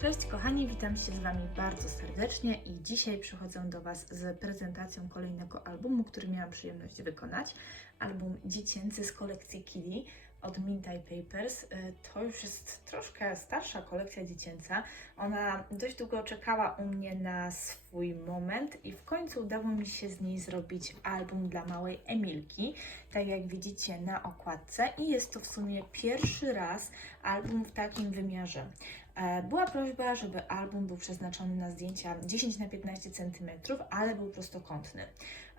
Cześć kochani, witam się z Wami bardzo serdecznie i dzisiaj przychodzę do Was z prezentacją kolejnego albumu, który miałam przyjemność wykonać. Album dziecięcy z kolekcji Kili od Mintai Papers. Y, To już jest troszkę starsza kolekcja dziecięca. Ona dość długo czekała u mnie na swój moment i w końcu udało mi się z niej zrobić album dla małej Emilki, tak jak widzicie na okładce i jest to w sumie pierwszy raz album w takim wymiarze. E, Była prośba, żeby album był przeznaczony na zdjęcia 10 na 15 cm, ale był prostokątny.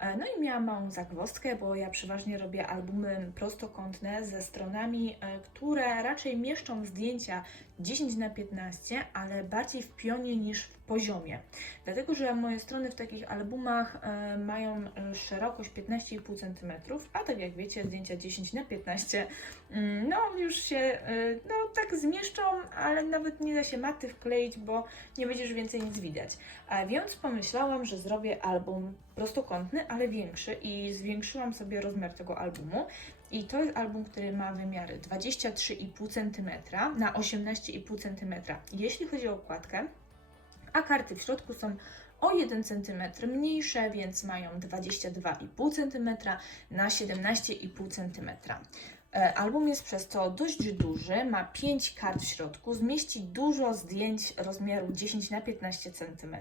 E, No i miałam małą zagwozdkę, bo ja przeważnie robię albumy prostokątne ze stronami, e, które raczej mieszczą zdjęcia 10 na 15, ale bardziej w pionie niż w poziomie. Dlatego, że moje strony w takich albumach e, mają e, szerokość 15,5 cm, a tak jak wiecie, zdjęcia 10 na 15 mm, no już się e, no tak zmieszczą, ale nawet nie da się maty wkleić, bo nie będziesz więcej nic widać. A więc pomyślałam, że zrobię album prostokątny, ale większy i zwiększyłam sobie rozmiar tego albumu. I to jest album, który ma wymiary 23,5 cm na 18,5 cm, jeśli chodzi o okładkę, a karty w środku są o 1 cm mniejsze, więc mają 22,5 cm na 17,5 cm. E, Album jest przez to dość duży, ma 5 kart w środku, zmieści dużo zdjęć rozmiaru 10 na 15 cm.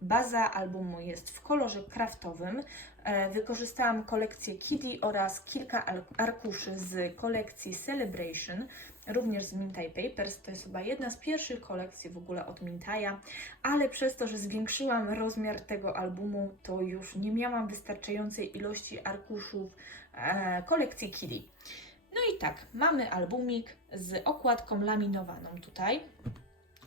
Baza albumu jest w kolorze kraftowym. E, Wykorzystałam kolekcję Kiddy oraz kilka arkuszy z kolekcji Celebration, również z Mintai Papers. To jest chyba jedna z pierwszych kolekcji w ogóle od Mintaja, ale przez to, że zwiększyłam rozmiar tego albumu, to już nie miałam wystarczającej ilości arkuszów e, kolekcji Kiddy. No i tak, mamy albumik z okładką laminowaną tutaj.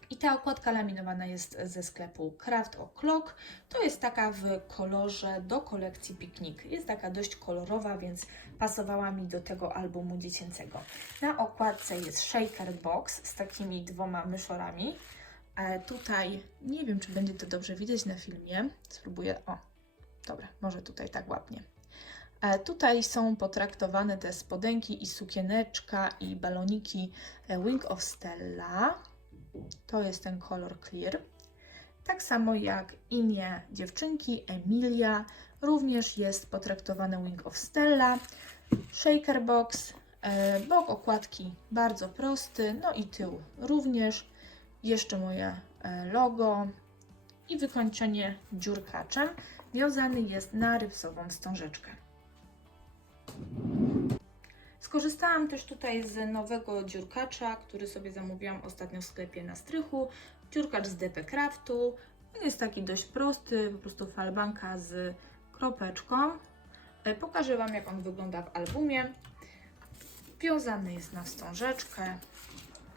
I ta okładka laminowana jest ze sklepu Craft O'Clock. To jest taka w kolorze do kolekcji Piknik. Jest taka dość kolorowa, więc pasowała mi do tego albumu dziecięcego. Na okładce jest shaker box z takimi dwoma myszorami. E, tutaj nie wiem, czy będzie to dobrze widać na filmie. Spróbuję. O, dobra, może tutaj tak ładnie. E, Tutaj są potraktowane te spodenki i sukieneczka i baloniki e, Wing of Stella. To jest ten kolor clear. Tak samo jak imię dziewczynki Emilia, również jest potraktowane Wing of Stella. Shaker box, e, bok okładki bardzo prosty, no i tył również. Jeszcze moje e, logo i wykończenie dziurkaczem. Wiązany jest na rypsową wstążeczkę. Skorzystałam też tutaj z nowego dziurkacza, który sobie zamówiłam ostatnio w sklepie na strychu. Dziurkacz z DP Craftu. On jest taki dość prosty, po prostu falbanka z kropeczką. E, Pokażę Wam, jak on wygląda w albumie. Wiązany jest na wstążeczkę.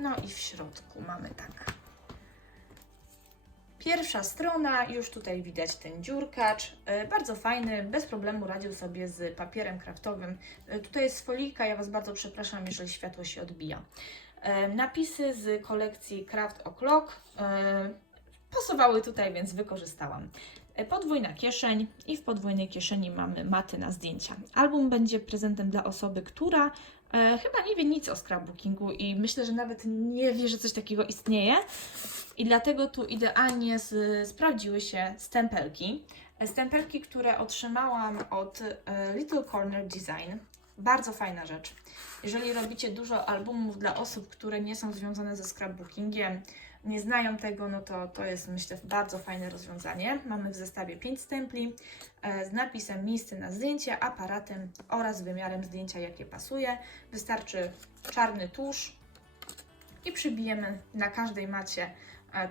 No i w środku mamy tak. Pierwsza strona, już tutaj widać ten dziurkacz. E, Bardzo fajny, bez problemu radził sobie z papierem kraftowym. E, Tutaj jest folika, ja Was bardzo przepraszam, jeżeli światło się odbija. E, Napisy z kolekcji Craft O'Clock pasowały tutaj, więc wykorzystałam. Podwójna kieszeń i w podwójnej kieszeni mamy maty na zdjęcia. Album będzie prezentem dla osoby, która chyba nie wie nic o scrapbookingu i myślę, że nawet nie wie, że coś takiego istnieje. I dlatego tu idealnie z, sprawdziły się stempelki. Stempelki, które otrzymałam od e, Little Corner Design. Bardzo fajna rzecz. Jeżeli robicie dużo albumów dla osób, które nie są związane ze scrapbookingiem, nie znają tego, no to to jest myślę bardzo fajne rozwiązanie. Mamy w zestawie 5 stempli e, z napisem miejsce na zdjęcie, aparatem oraz wymiarem zdjęcia, jakie pasuje. Wystarczy czarny tusz i przybijemy na każdej macie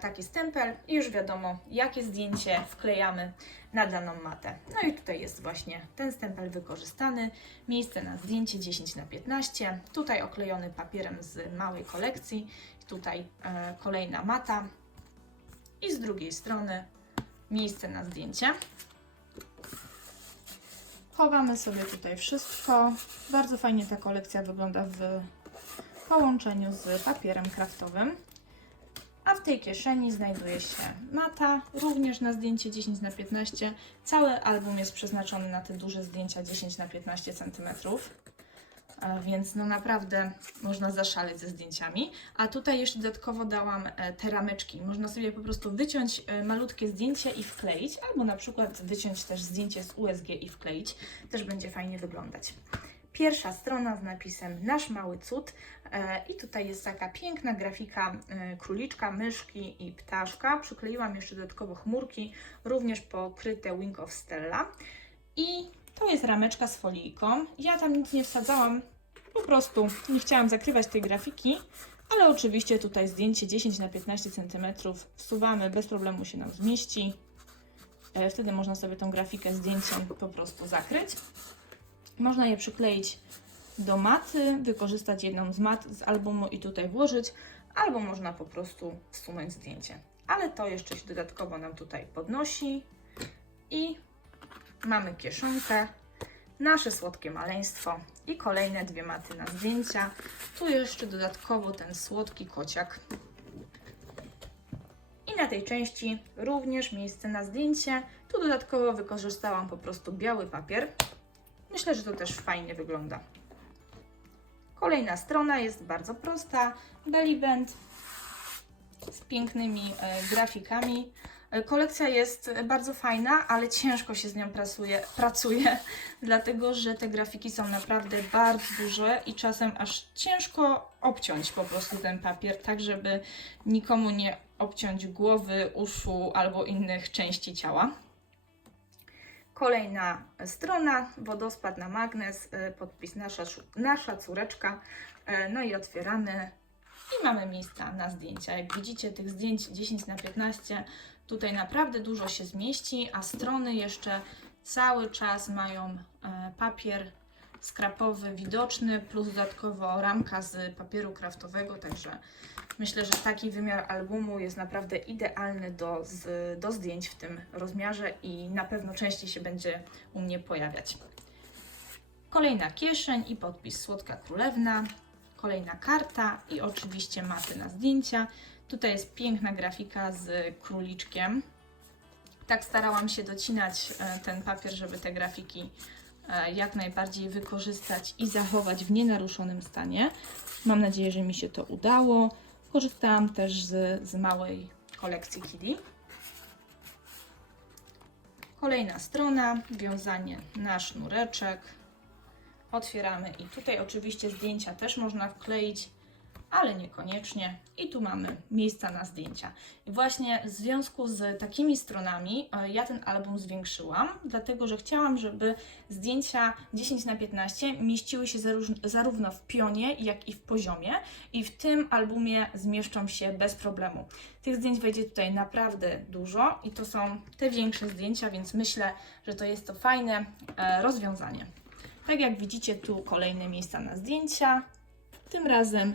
taki stempel i już wiadomo, jakie zdjęcie wklejamy na daną matę. No i tutaj jest właśnie ten stempel wykorzystany. Miejsce na zdjęcie 10 na 15 Tutaj oklejony papierem z małej kolekcji. Tutaj e, kolejna mata. I z drugiej strony miejsce na zdjęcie. Chowamy sobie tutaj wszystko. Bardzo fajnie ta kolekcja wygląda w połączeniu z papierem kraftowym. A w tej kieszeni znajduje się mata, również na zdjęcie 10 na 15 Cały album jest przeznaczony na te duże zdjęcia 10 na 15 cm. e, więc no naprawdę można zaszaleć ze zdjęciami. A tutaj jeszcze dodatkowo dałam e, te rameczki. Można sobie po prostu wyciąć e, malutkie zdjęcie i wkleić, albo na przykład wyciąć też zdjęcie z USG i wkleić. Też będzie fajnie wyglądać. Pierwsza strona z napisem Nasz mały cud. E, I tutaj jest taka piękna grafika e, króliczka, myszki i ptaszka. Przykleiłam jeszcze dodatkowo chmurki, również pokryte Wing of Stella. I to jest rameczka z folijką. Ja tam nic nie wsadzałam, po prostu nie chciałam zakrywać tej grafiki, ale oczywiście tutaj zdjęcie 10 na 15 cm wsuwamy, bez problemu się nam zmieści. E, Wtedy można sobie tą grafikę zdjęciem po prostu zakryć. Można je przykleić do maty, wykorzystać jedną z mat z albumu i tutaj włożyć, albo można po prostu wsunąć zdjęcie. Ale to jeszcze się dodatkowo nam tutaj podnosi i mamy kieszonkę, nasze słodkie maleństwo i kolejne dwie maty na zdjęcia. Tu jeszcze dodatkowo ten słodki kociak. I na tej części również miejsce na zdjęcie. Tu dodatkowo wykorzystałam po prostu biały papier. Myślę, że to też fajnie wygląda. Kolejna strona jest bardzo prosta. Belly band z pięknymi e, grafikami. E, Kolekcja jest bardzo fajna, ale ciężko się z nią pracuje, dlatego że te grafiki są naprawdę bardzo duże i czasem aż ciężko obciąć po prostu ten papier, tak żeby nikomu nie obciąć głowy, uszu albo innych części ciała. Kolejna strona, wodospad na magnes, y, podpis nasza, nasza córeczka. E, No i otwieramy i mamy miejsca na zdjęcia. Jak widzicie, tych zdjęć 10 na 15 tutaj naprawdę dużo się zmieści, a strony jeszcze cały czas mają e, papier skrapowy widoczny, plus dodatkowo ramka z papieru kraftowego, także myślę, że taki wymiar albumu jest naprawdę idealny do, z, do zdjęć w tym rozmiarze i na pewno częściej się będzie u mnie pojawiać. Kolejna kieszeń i podpis Słodka Królewna, kolejna karta i oczywiście maty na zdjęcia. Tutaj jest piękna grafika z króliczkiem. Tak starałam się docinać e, ten papier, żeby te grafiki jak najbardziej wykorzystać i zachować w nienaruszonym stanie. Mam nadzieję, że mi się to udało. Korzystałam też z, z małej kolekcji Kili. Kolejna strona, wiązanie na sznureczek. Otwieramy i tutaj oczywiście zdjęcia też można wkleić, ale niekoniecznie. I tu mamy miejsca na zdjęcia. I właśnie w związku z takimi stronami e, ja ten album zwiększyłam, dlatego że chciałam, żeby zdjęcia 10 na 15 mieściły się zarówno w pionie, jak i w poziomie. I w tym albumie zmieszczą się bez problemu. Tych zdjęć wejdzie tutaj naprawdę dużo i to są te większe zdjęcia, więc myślę, że to jest to fajne e, rozwiązanie. Tak jak widzicie, tu kolejne miejsca na zdjęcia. Tym razem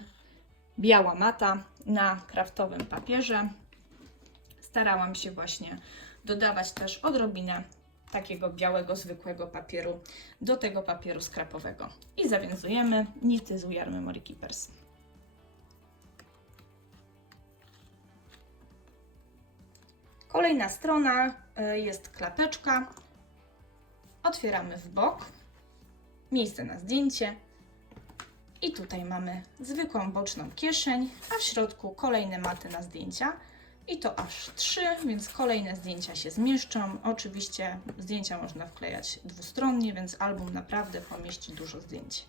biała mata na kraftowym papierze. Starałam się właśnie dodawać też odrobinę takiego białego, zwykłego papieru do tego papieru skrapowego. I zawiązujemy nity z Are Memory Keepers. Kolejna strona y, jest klapeczka. Otwieramy w bok. Miejsce na zdjęcie. I tutaj mamy zwykłą boczną kieszeń, a w środku kolejne maty na zdjęcia. I to aż trzy, więc kolejne zdjęcia się zmieszczą. Oczywiście zdjęcia można wklejać dwustronnie, więc album naprawdę pomieści dużo zdjęć.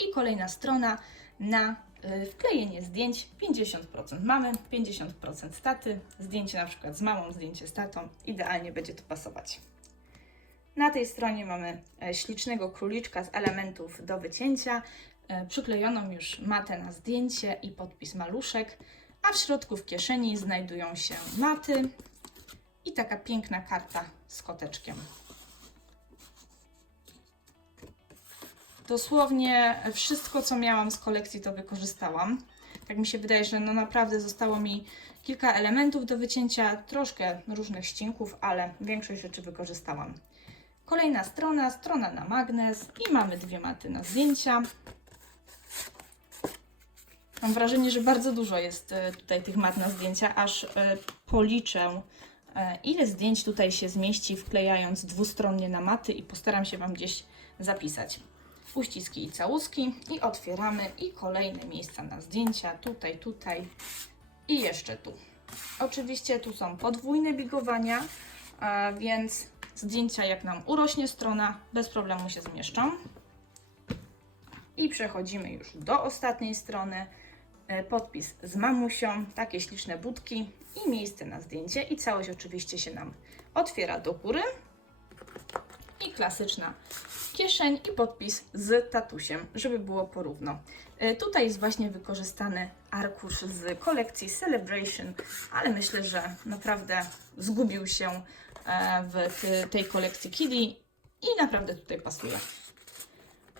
I kolejna strona na y, wklejenie zdjęć 50% mamy, 50% taty. Zdjęcie na przykład z mamą, zdjęcie z tatą. Idealnie będzie to pasować. Na tej stronie mamy e, ślicznego króliczka z elementów do wycięcia, e, przyklejoną już matę na zdjęcie i podpis maluszek, a w środku w kieszeni znajdują się maty i taka piękna karta z koteczkiem. Dosłownie wszystko, co miałam z kolekcji, to wykorzystałam. Tak mi się wydaje, że no naprawdę zostało mi kilka elementów do wycięcia, troszkę różnych ścinków, ale większość rzeczy wykorzystałam. Kolejna strona, strona na magnes i mamy dwie maty na zdjęcia. Mam wrażenie, że bardzo dużo jest e, tutaj tych mat na zdjęcia, aż e, policzę e, ile zdjęć tutaj się zmieści, wklejając dwustronnie na maty i postaram się Wam gdzieś zapisać. Uściski i całuski i otwieramy i kolejne miejsca na zdjęcia, tutaj, tutaj i jeszcze tu. Oczywiście tu są podwójne bigowania, więc zdjęcia jak nam urośnie strona, bez problemu się zmieszczą. I przechodzimy już do ostatniej strony. E, Podpis z mamusią, takie śliczne budki i miejsce na zdjęcie. I całość oczywiście się nam otwiera do góry. I klasyczna kieszeń i podpis z tatusiem, żeby było porówno. E, Tutaj jest właśnie wykorzystany arkusz z kolekcji Celebration, ale myślę, że naprawdę zgubił się w ty- tej kolekcji Kiddy i naprawdę tutaj pasuje.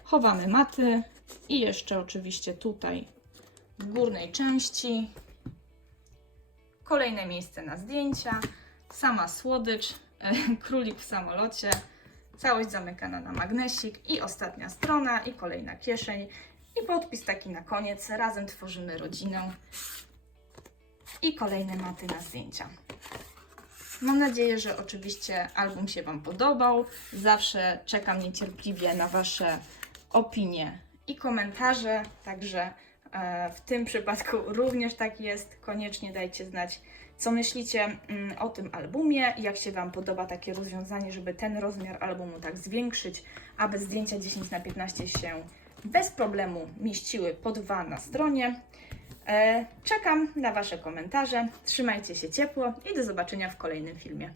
Chowamy maty i jeszcze oczywiście tutaj w górnej części kolejne miejsce na zdjęcia, sama słodycz, e, królik w samolocie, całość zamykana na magnesik i ostatnia strona i kolejna kieszeń i podpis taki na koniec, razem tworzymy rodzinę i kolejne maty na zdjęcia. Mam nadzieję, że oczywiście album się Wam podobał. Zawsze czekam niecierpliwie na Wasze opinie i komentarze, także e, w tym przypadku również tak jest. Koniecznie dajcie znać, co myślicie mm, o tym albumie, jak się Wam podoba takie rozwiązanie, żeby ten rozmiar albumu tak zwiększyć, aby zdjęcia 10 na 15 się bez problemu mieściły po dwa na stronie. E, Czekam na Wasze komentarze. Trzymajcie się ciepło i do zobaczenia w kolejnym filmie.